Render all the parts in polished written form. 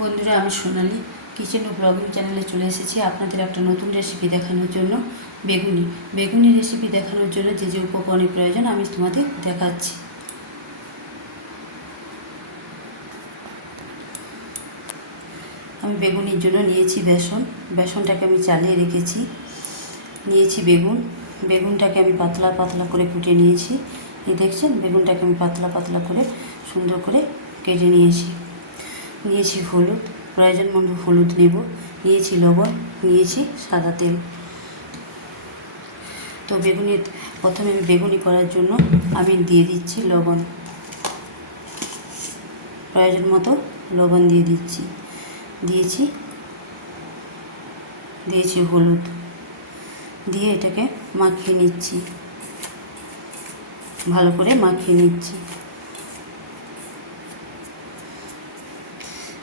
বন্ধুরা, আমি সোনালি কিচেন ও ব্লগিং চ্যানেলে চলে এসেছি আপনাদের একটা নতুন রেসিপি দেখানোর জন্য। বেগুনি রেসিপি দেখানোর জন্য যে যে উপকরণের প্রয়োজন আমি তোমাদের দেখাচ্ছি। আমি বেগুনির জন্য নিয়েছি বেসনটাকে আমি চালিয়ে রেখেছি। নিয়েছি বেগুনটাকে আমি পাতলা পাতলা করে কুটে নিয়েছি। এই দেখছেন, বেগুনটাকে আমি পাতলা পাতলা করে সুন্দর করে কেটে নিয়েছি হলুদ, প্রয়োজন মতো হলুদ নেব, নিয়েছি লবণ, নিয়েছি সাদা তেল। তো প্রথমে আমি বেগুনি করার জন্য আমি দিয়ে দিচ্ছি লবণ, প্রয়োজন মতো লবণ দিয়ে দিয়েছি হলুদ দিয়ে এটাকে মাখিয়ে নিচ্ছি, ভালো করে মাখিয়ে নিচ্ছি।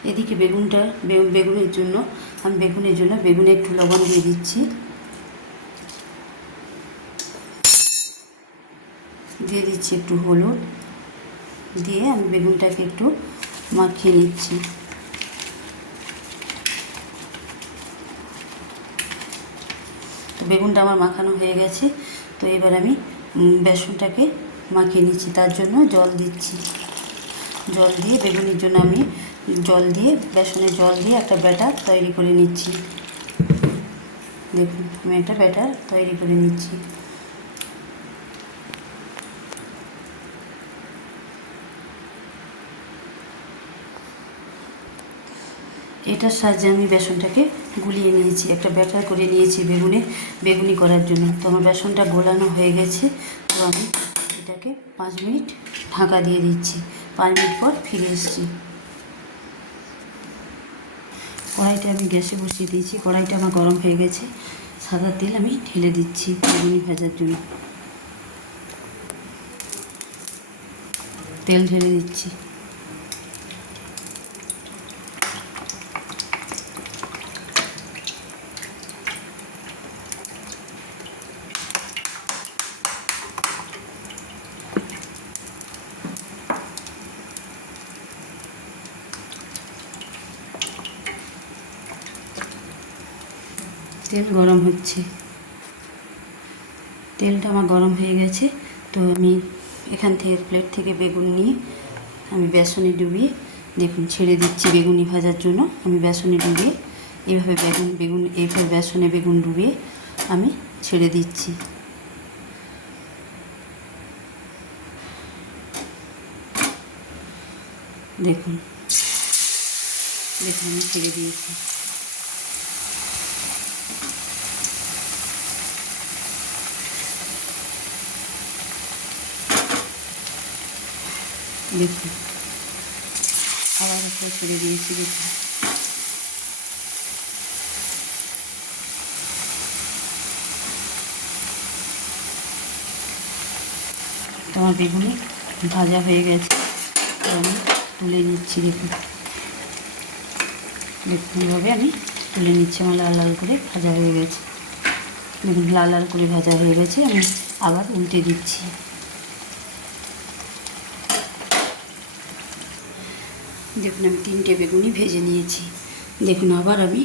এদিকে বেগুনের জন্য বেগুনে একটু লবণ দিয়ে দিচ্ছি, একটু হলুদ দিয়ে আমি বেগুনটাকে একটু মাখিয়ে নিচ্ছি। তো বেগুনটা আমার মাখানো হয়ে গেছে। তো এবার আমি বেসনটাকে মাখিয়ে নিচ্ছি, তার জন্য জল দিচ্ছি। জল দিয়ে বেগুনির জন্য আমি বেসনের জল দিয়ে একটা ব্যাটার তৈরি করে নিচ্ছি। দেখুন, আমি একটা ব্যাটার তৈরি করে নিচ্ছি। এটার সাহায্যে আমি বেসনটাকে গুলিয়ে নিয়েছি, একটা ব্যাটার করে নিয়েছি বেগুনি করার জন্য। তো আমার বেসনটা গোলানো হয়ে গেছে। তো আমি এটাকে 5 মিনিট ঢাকা দিয়ে দিচ্ছি। 5 মিনিট পর ফিরে এসেছি। কড়াইটা আমি গ্যাসে বসিয়ে দিয়েছি, কড়াইটা আমার গরম হয়ে গেছে। সাদা তেল আমি ঢেলে দিচ্ছি বেগুনি ভাজার জন্য। তেল ঢেলে দিচ্ছি। তেল গরম হচ্ছে, তেলটা আমার গরম হয়ে গেছে। তো আমি এখান থেকে প্লেট থেকে বেগুন নিয়ে আমি বেসনে ডুবিয়ে দেখুন ছেড়ে দিচ্ছি। বেগুনি ভাজার জন্য আমি বেসনে ডুবিয়ে এইভাবে এইভাবে বেসনে বেগুন ডুবিয়ে আমি ছেড়ে দিচ্ছি। দেখুন আমি ছেড়ে দিয়েছি। দেখুন আবার একটা ছেড়ে দিয়েছি। দেখুন তোমার বেগুনি ভাজা হয়ে গেছে। আমি তুলে নিচ্ছি। দেখুনভাবে আমি তুলে নিচ্ছি। আমার লাল লাল করে ভাজা হয়ে গেছে। দেখুন লাল লাল করে ভাজা হয়ে গেছে। আমি আবার উল্টে দিচ্ছি। দেখুন আমি 3টে বেগুনি ভেজে নিয়েছি। দেখুন আবার আমি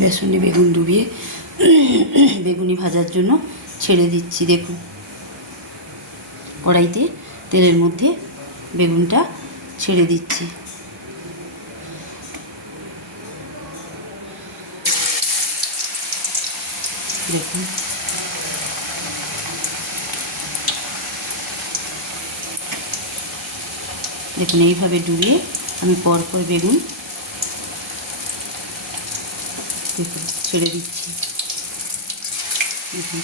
বেসনে বেগুন ডুবিয়ে বেগুনি ভাজার জন্য ছেড়ে দিচ্ছি। দেখুন কড়াইতে তেলের মধ্যে বেগুনটা ছেড়ে দিচ্ছি। দেখুন এইভাবে ডুবিয়ে আমি পরপর বেগুন ছেড়ে দিচ্ছি।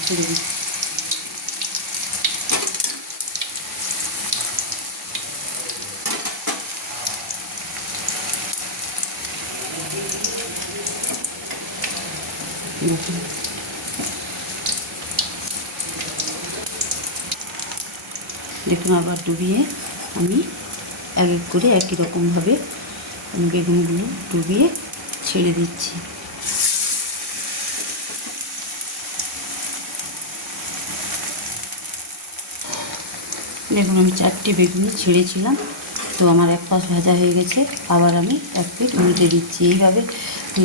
ছেড়ে দিচ্ছি। দেখুন আবার ডুবিয়ে আমি এক এক করে একই রকমভাবে বেগুনগুলো ডুবিয়ে ছেড়ে দিচ্ছি। দেখুন আমি 4টে বেগুনি ছেড়েছিলাম। তো আমার এক পাশ ভাজা হয়ে গেছে, আবার আমি এক পিঠ উল্টে দিচ্ছি। এইভাবে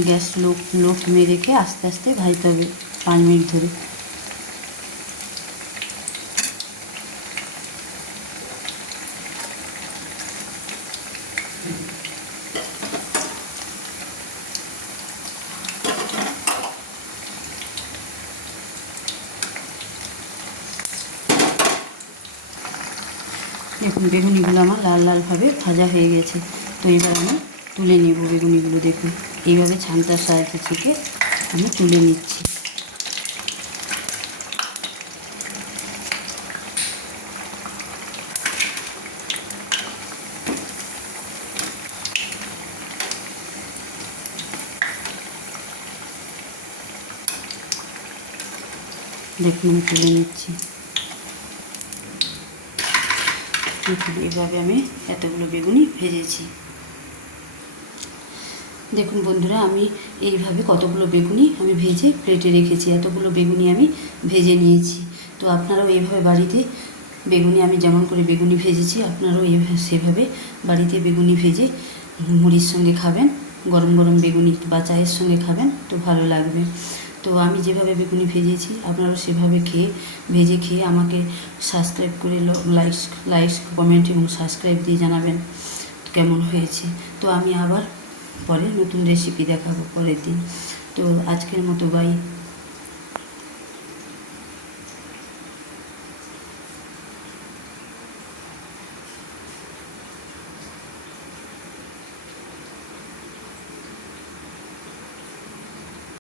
গ্যাস লো ফ্লেমে রেখে আস্তে আস্তে ভাজতে হবে 5 মিনিট ধরে। দেখুন বেগুনিগুলো আমার লাল লালভাবে ভাজা হয়ে গেছে। তো এবার আমি তুলে নেব বেগুনিগুলো। দেখুন এইভাবে ছানটার সাহায্যে থেকে আমি তুলে নিচ্ছি। দেখুন আমি তুলে নিচ্ছি। দেখুন এইভাবে আমি এতগুলো বেগুনি ভেজেছি। দেখুন বন্ধুরা, আমি এইভাবে কতগুলো বেগুনি আমি ভেজে প্লেটে রেখেছি। এতগুলো বেগুনি আমি ভেজে নিয়েছি। তো আপনারাও এইভাবে বাড়িতে বেগুনি, আমি যেমন করে বেগুনি ভেজেছি, আপনারাও সেভাবে বাড়িতে বেগুনি ভেজে মুড়ির সঙ্গে খাবেন। গরম গরম বেগুনি বা চায়ের সঙ্গে খাবেন, তো ভালো লাগবে। তো আমি যেভাবে বেগুনি ভেজেছি আপনারাও সেভাবে ভেজে খেয়ে আমাকে সাবস্ক্রাইব করে লাইক কমেন্ট এবং সাবস্ক্রাইব দিয়ে জানাবেন কেমন হয়েছে। তো আমি আবার পরে নতুন রেসিপি দেখাবো পরের দিন। তো আজকের মতো বাই।